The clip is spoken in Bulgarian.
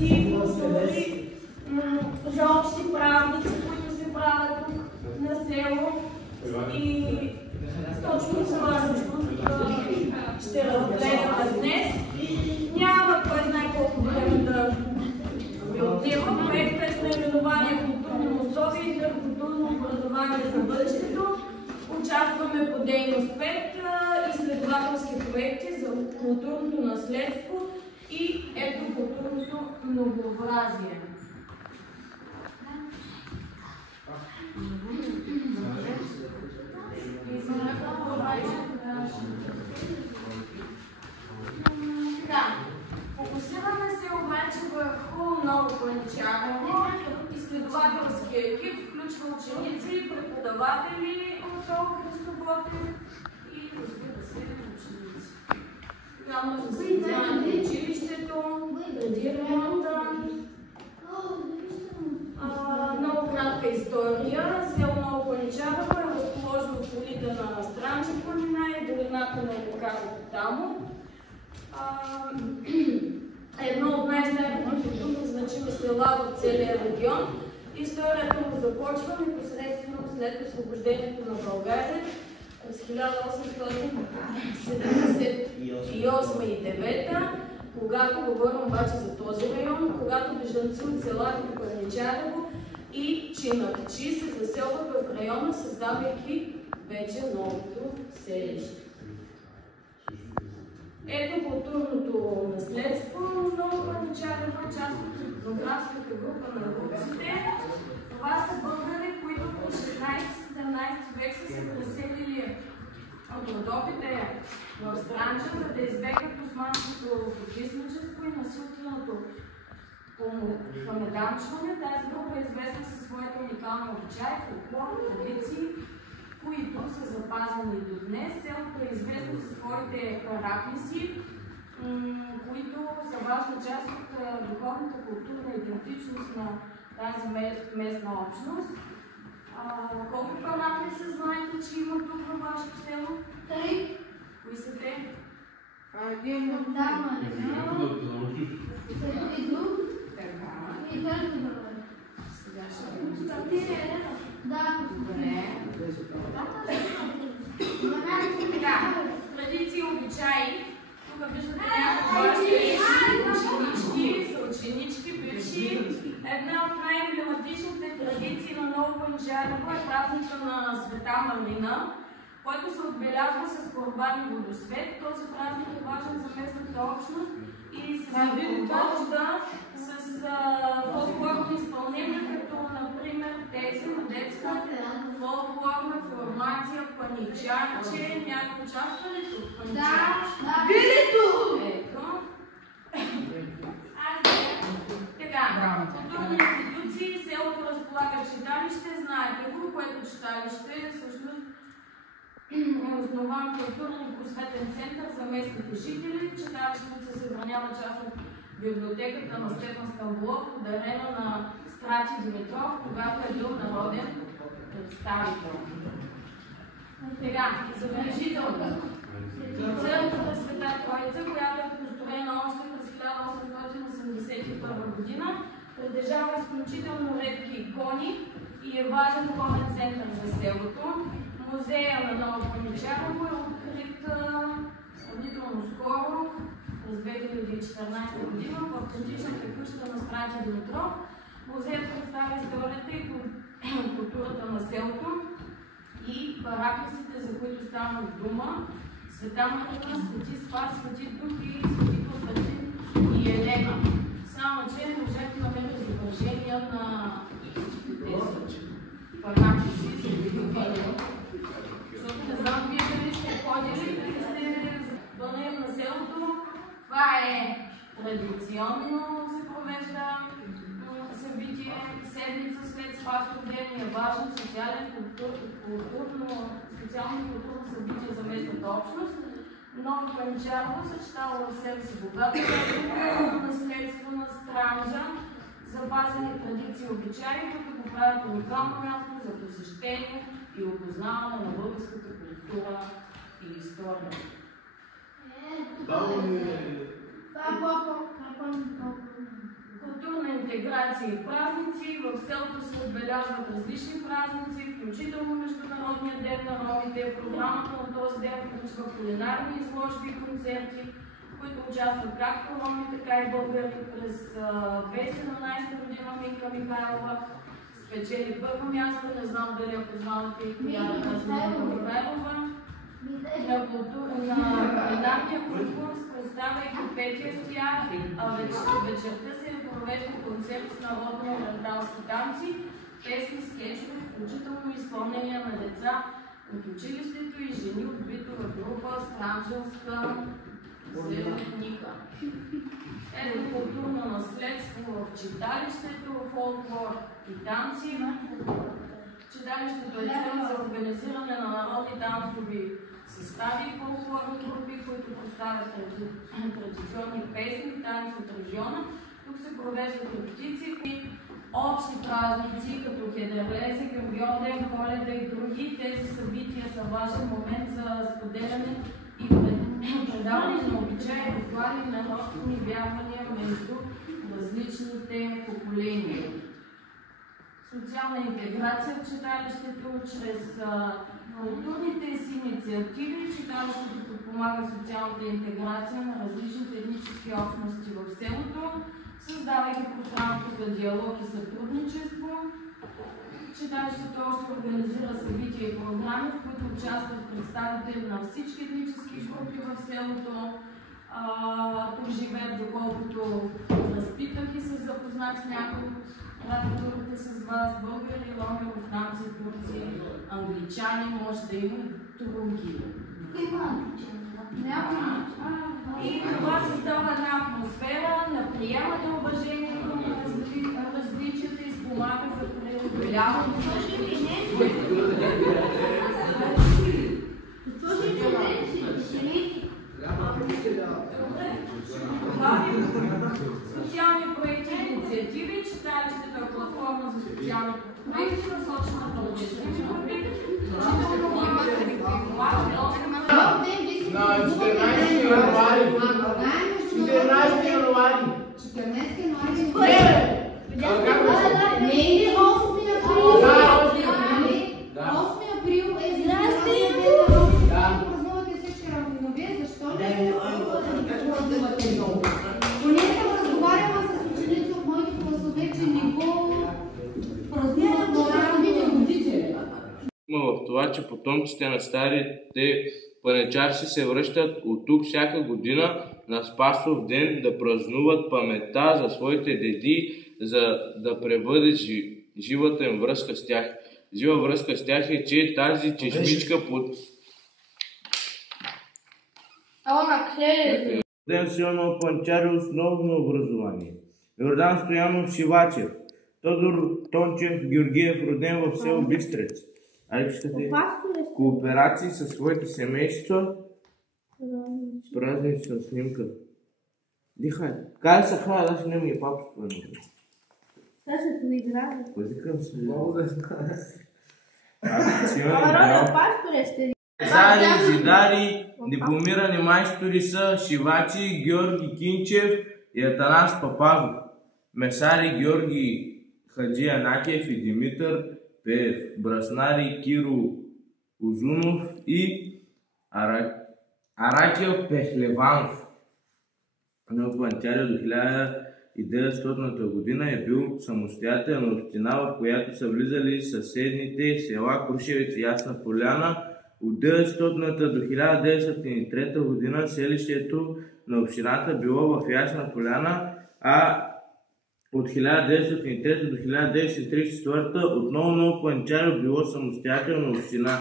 традиции, култури, за общи празници, които се правят тук на село. И точно това ще разгледаме днес. Няма кой знае колко време да ви отнема. Проектът е с наименование Културни мостове и културно образование за бъдещето. Участваме по дейност 5 изследователски проекти за културното наследство и етнокултурното многообразие. Фокусираме се обаче върху Ново Паничарово. Изследователския екип включва ученици, преподаватели от Окръстно Ботев и, разбира се, ученици. Програмно за училището, ремонта, много кратка история. Село Ново Паничарово е разположено в полите на Странджа планина и долината на река Тамо. Едно от най-старите културно значими села в целия регион. Историята му започва непосредствено след освобождението на България през 1878 и 1809, когато говорим обаче за този район, когато бежанци от села като Паничарово и Чинакчи се заселват в района, създавайки вече новото селище. Етнокултурното наследство на Ново Паничарово е част от етнографската група на руците. Това са българи, които в 16-17 век са се преселили от Родопите в Странджа, за да избегнат османското потисничество и насилственото хамеданчване. Тази група е известна със своите уникални обичаи, фолклор, традиции, които са запазени до днес. Селото е известно със своите параклиси, които са важна част от духовната културна идентичност на тази местна общност. Колко параклиса знаете, че има тук във вашето село? 3. Кои са те? Вие Монтана, и сега ще ви традиции и обичаи. Тук виждате някакви ученички, съученички, бивши. Една от най-емблематичните традиции на Ново Паничарово е празника на Света Марина, който се отбелязва с курбан и водосвет. Този празник е важен за местната общност и се съпровожда с фолклорни изпълнения, като например тези на детска фолклорна формация Паничарче. Някой участва ли тук в Паничарче? Да, билето! Ето. Така, културни институции, селото разполага читалище, знаете го, което читалище всъщност е основан културен и просветен център за местните жители. Читалището се съхранява част от библиотеката на Стефан Стамболов, подарена на Страти Димитров, когато е бил народен представител. Сега, забележително. Църквата Света Троица, която е построена още през 1881 година, притежава изключително редки икони и е важен духовен център за селото. Музея на Ново Паничарово е открит сравнително скоро, през 2014 година, в автентичната къща на Страти Димитров. Музеят представя историята и културата на селото и параклисите, за които стана дума. Света Марина, Свети Спас, Свети Дух и Свети Константин и Елена. Само че не можете да намерите изображения на тези параклиси, за които видео. Защото не знам вие дали сте ходили, дали сте пълнени на селото. Това е традиционно се провежда събитие, седмица след Спасов ден, е важен социално и културно събитие за местната общност. Ново Паничарово съчетава в себе си богато наследство на Странджа, запазени традиции и обичаи, които го правят уникално място за посещение и опознаване на българската култура и история. интеграция и празници. В селото се отбелязват различни празници, включително Международния ден на ромите. Програмата на този ден включва кулинарни изложби и концерти, в които участват както роми, така и българи. През 2017 година Минка Михайлова спечели първо място. Не знам дали я познавате и коя е Минка Михайлова. На кулинарния конкурс, представяйки петия стия, вечерта се провежда концерт с народно-ориенталски танци, песни, скетчове, включително изпълнение на деца от училището и жени от битова група Странджелска Зеленника. Ето културно наследство в читалището, фолклор и танци. Читалището е център за организиране на народни танцови състави и фолклорни групи, които представят традиционни песни и танци от региона. Тук се провеждат репетиции, общи празници, като Хедерлезе, Георгиоден, Коледа и други. Тези събития са важен момент за споделяне и предаване на обичаи, ритуали и народни вярвания между различните поколения. Социална интеграция в читалището чрез културните си инициативи. Читалището подпомага социалната интеграция на различните етнически общности в селото, създавайки пространство за диалог и сътрудничество. Читалището още организира събития и програми, в които участват представители на всички етнически групи в селото. Тук живеят, доколкото разпитах и се запознах с някои от разговорите с вас, българи, роми, руснаци, турци, англичани, може да има и други. И това създава една атмосфера на приемане, уважение към различията и спомага за преодоляване. Социални проекти и инициативи. Читалището е платформа за социални проекти, насочена към уязвими групи. На 14 януари. Не или 8 април е Международният ден на ромите, който празнувате всички роми. Но вие защо не празнувате много? Поне съм разговаряла с ученици от моите класове, че не го празнуват по-ранните родители. В това, че потомците на старите панечарци се връщат от тук всяка година на Спасов ден да празнуват паметта за своите деди, за да пребъде живата им връзка с тях. Жива връзка с тях е, че тази чешмичка под... Ден Силно Панчари, основно образование. Йордан Стоянов Шивачев. Тодор Тончев Георгиев, роден в село Бистрец. Кооперации със своите семейства. Празнична снимка. Дихай. Кай са хай, да ще не ми е папа спомена. Сега се играе. Позикам се. Много да знае. Зари, зидари, дипломирани майстори са Шивачи, Георги Кинчев и Атанас Папазов. Месари Георги Хаджи Анакев и Димитър Пеев. Браснари Киро Узунов и Аракел Пехлеванов. На Панчари до 1900 година е бил самостоятелна община, в която са влизали съседните села Крушевец и Ясна Поляна. От 1900 до 1903 година селището на общината било в Ясна Поляна, а от 1903 до 1934 отново Ново Панчарево било самостоятелна община.